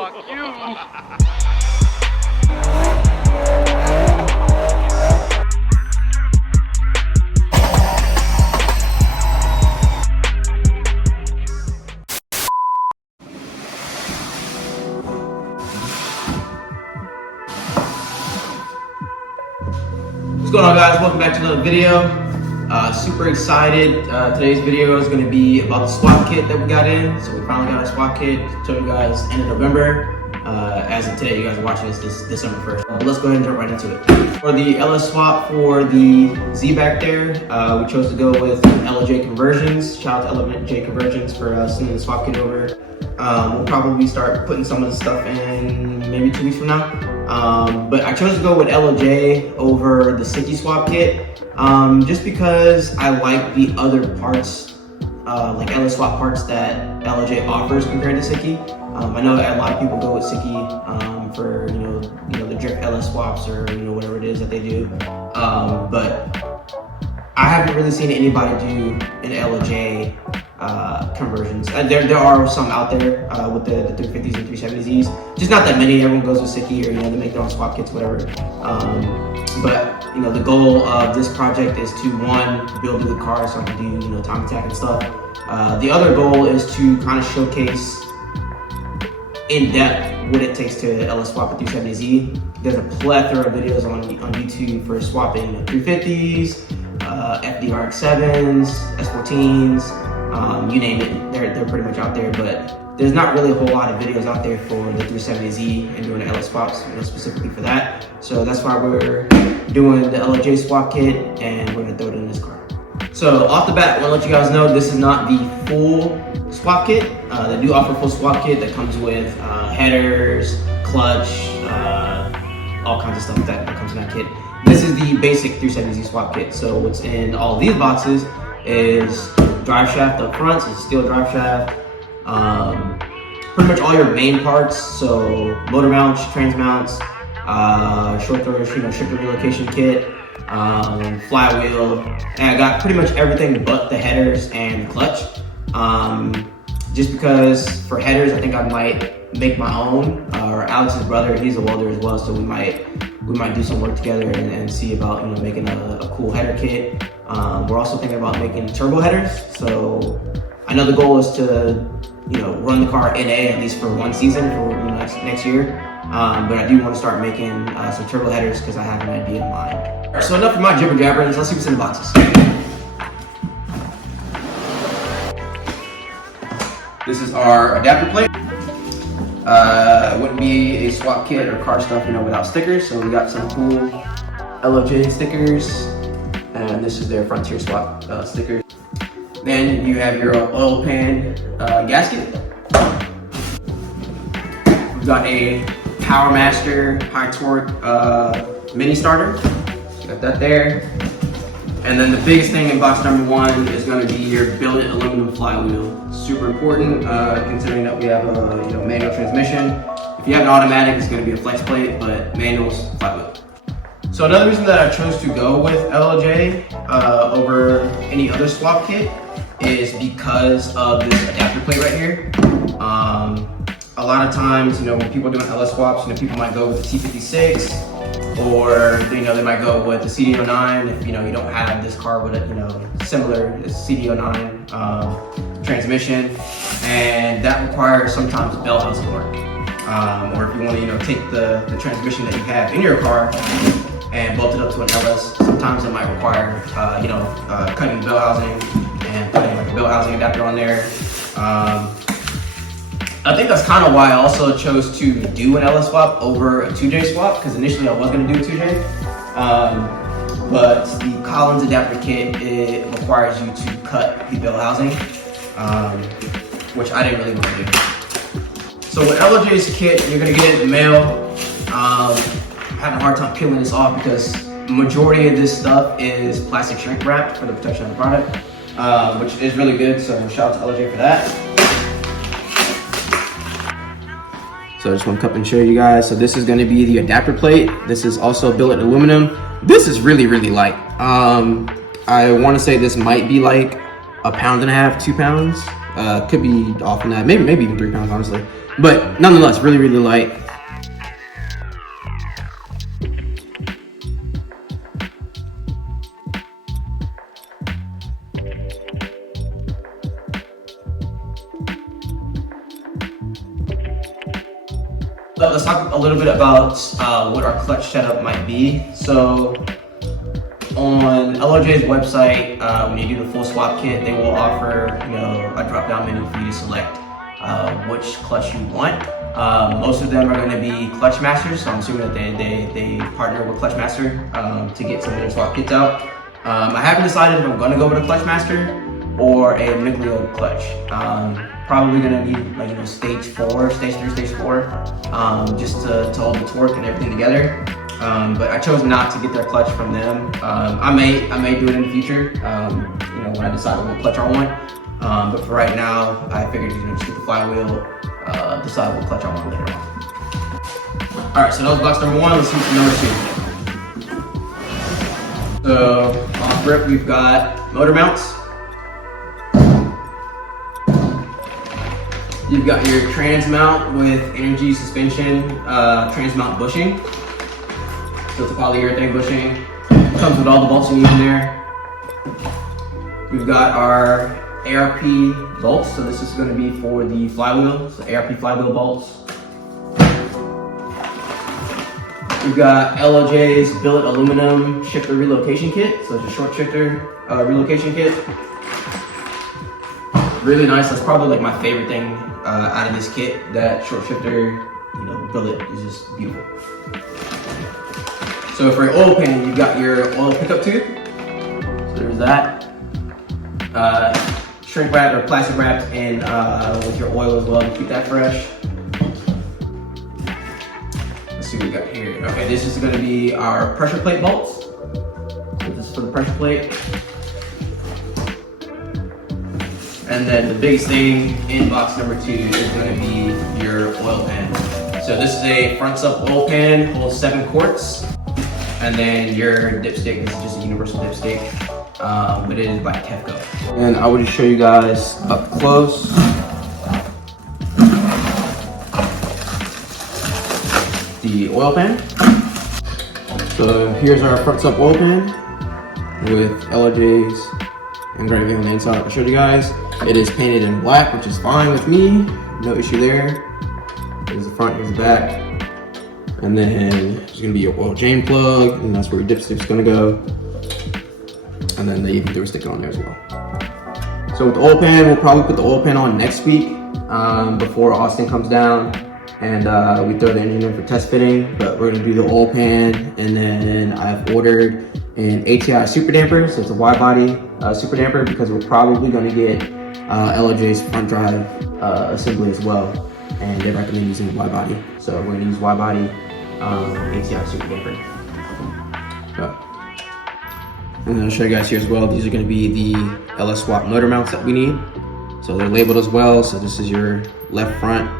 Fuck you. What's going on, guys? Welcome back to another video. Super excited. Today's video is going to be about the swap kit that we got in. So we finally got our swap kit. Told you guys end of November. As of today, you guys are watching this December 1st. But let's go ahead and jump right into it. For the LS swap for the Z back there, we chose to go with LOJ Conversions. Shout out to LOJ Conversions for sending the swap kit over. We'll probably start putting some of the stuff in maybe 2 weeks from now. But I chose to go with LOJ over the Sticky swap kit just because I like the other parts, like LS swap parts that LOJ offers compared to Sticky. I know that a lot of people go with Sticky for you know the drift LS swaps or whatever it is that they do, but I haven't really seen anybody do an LOJ conversions. There are some out there with the 350s and 370s, just not that many. Everyone goes with Sticky or they make their own swap kits, whatever. But the goal of this project is to, one, build a good car so I can do time attack and stuff. The other goal is to kind of showcase in depth what it takes to LS swap a 370Z. There's a plethora of videos on YouTube for swapping 350s, FDR X7s, S14s, you name it, they're pretty much out there, but there's not really a whole lot of videos out there for the 370Z and doing the LS swaps, specifically for that. So that's why we're doing the LOJ swap kit, and we're gonna throw it in this car. So off the bat, I wanna let you guys know this is not the full swap kit. They do offer a full swap kit that comes with headers, clutch, all kinds of stuff that comes in that kit. This is the basic 370Z swap kit. So what's in all of these boxes is drive shaft up front, so it's a steel drive shaft. Pretty much all your main parts, so motor mounts, trans mounts, short throwers, shifter relocation kit, flywheel, and I got pretty much everything but the headers and the clutch. Just because for headers, I think I might make my own, or Alex's brother, he's a welder as well, so we might do some work together and see about making a cool header kit. We're also thinking about making turbo headers, so I know the goal is to run the car NA at least for one season for next year, but I do want to start making some turbo headers because I have an idea in mind. All right, so enough of my jibber jabberings. Let's see what's in the boxes. This is our adapter plate. It wouldn't be a swap kit or car stuff, without stickers. So we got some cool LOJ stickers, and this is their Frontier swap stickers. Then you have your oil pan gasket. We've got a Power Master high torque mini starter. So got that there. And then the biggest thing in box number one is going to be your billet aluminum flywheel. Super important, considering that we have a manual transmission. If you have an automatic, it's going to be a flex plate, but manual's flywheel. So another reason that I chose to go with LOJ over any other swap kit is because of this adapter plate right here. A lot of times, when people are doing LS swaps, people might go with the T56, or they might go with the CD09 if you don't have this car with a similar CD09 transmission, and that requires sometimes bell housing work. Or if you want to take the transmission that you have in your car and bolt it up to an LS, sometimes it might require cutting the bell housing and putting a bell housing adapter on there. I think that's kind of why I also chose to do an LS swap over a 2J swap, because initially I was going to do a 2J, but the Collins adapter kit, it requires you to cut the bell housing, which I didn't really want to do. So with LOJ's kit, you're going to get it in the mail. I'm having a hard time peeling this off because the majority of this stuff is plastic shrink wrap for the protection of the product, which is really good, so shout out to LOJ for that. So I just want to come and show you guys. So this is going to be the adapter plate. This is also billet aluminum. This is really, really light. I want to say this might be like 1.5 pounds, 2 pounds. Could be off on that, maybe even 3 pounds, honestly. but nonetheless, really, really light. But let's talk a little bit about what our clutch setup might be. So on LOJ's website, when you do the full swap kit, they will offer a drop-down menu for you to select which clutch you want. Most of them are going to be Clutch Masters, so I'm assuming that they partner with Clutch Master to get some of their swap kits out. I haven't decided if I'm going to go with a Clutch Master or a nuclear clutch. Probably gonna need stage 4, stage 3, stage 4, just to hold the torque and everything together. But I chose not to get their clutch from them. I may do it in the future, when I decide what clutch I want. But for right now, I figured just get the flywheel, decide what clutch I want later on. All right, so that was box number 1. Let's see number 2. So on grip, we've got motor mounts. You've got your trans mount with energy suspension, trans mount bushing. So it's a polyurethane bushing. Comes with all the bolts you need in there. We've got our ARP bolts. So this is going to be for the flywheel. So ARP flywheel bolts. We've got LOJ's billet aluminum shifter relocation kit. So it's a short shifter relocation kit. Really nice. That's probably like my favorite thing out of this kit. That short shifter, billet is just beautiful. So for your oil pan, you've got your oil pickup tube. So there's that. Shrink wrapped or plastic wrapped in with your oil as well to keep that fresh. Let's see what we got here. Okay, this is going to be our pressure plate bolts. So this is for the pressure plate. And then the biggest thing in box number 2 is going to be your oil pan. So this is a front sub oil pan, holds 7 quarts. And then your dipstick, this is just a universal dipstick, but it is by Tefco. And I will just show you guys up close. The oil pan. So here's our front sub oil pan with LOJ's engraving on the inside. I showed you guys. It is painted in black, which is fine with me. No issue there. Here's the front, here's the back. And then there's gonna be your oil chain plug, and that's where your dipstick's gonna go. And then they even threw a sticker on there as well. So with the oil pan, we'll probably put the oil pan on next week before Austin comes down. And we throw the engine in for test fitting, but we're gonna do the oil pan. And then I've ordered an ATI super damper, so it's a wide body super damper, because we're probably gonna get LOJ's front drive assembly as well. And they recommend using a wide body. So we're gonna use wide body ATI super damper. And then I'll show you guys here as well. These are gonna be the LS swap motor mounts that we need. So they're labeled as well. So this is your left front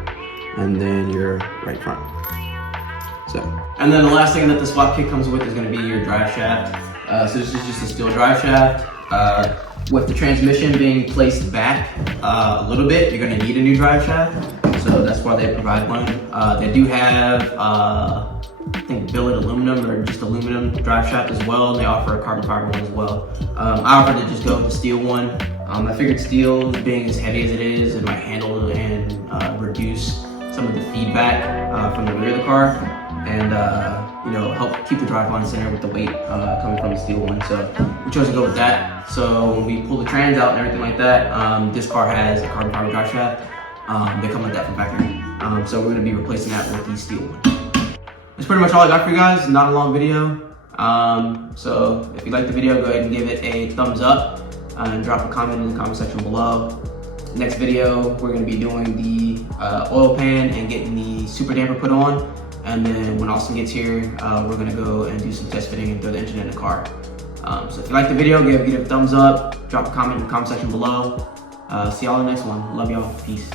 and then your right front. And then the last thing that the swap kit comes with is gonna be your drive shaft. So this is just a steel drive shaft. With the transmission being placed back a little bit, you're gonna need a new drive shaft. So that's why they provide one. They do have, I think, billet aluminum or just aluminum drive shaft as well. They offer a carbon fiber one as well. I offered to just go with the steel one. I figured steel, being as heavy as it is, it might handle and reduce some of the feedback from the rear of the car, and help keep the driveline center with the weight coming from the steel one. So we chose to go with that. So when we pull the trans out and everything like that, this car has a carbon fiber drive shaft. They come like that from factory. So we're gonna be replacing that with the steel one. That's pretty much all I got for you guys. Not a long video. So if you like the video, go ahead and give it a thumbs up and drop a comment in the comment section below. Next video, we're gonna be doing the oil pan and getting the super damper put on. And then when Austin gets here, we're gonna go and do some test fitting and throw the engine in the car. So if you like the video, give it a thumbs up, drop a comment in the comment section below. See y'all in the next one. Love y'all. Peace.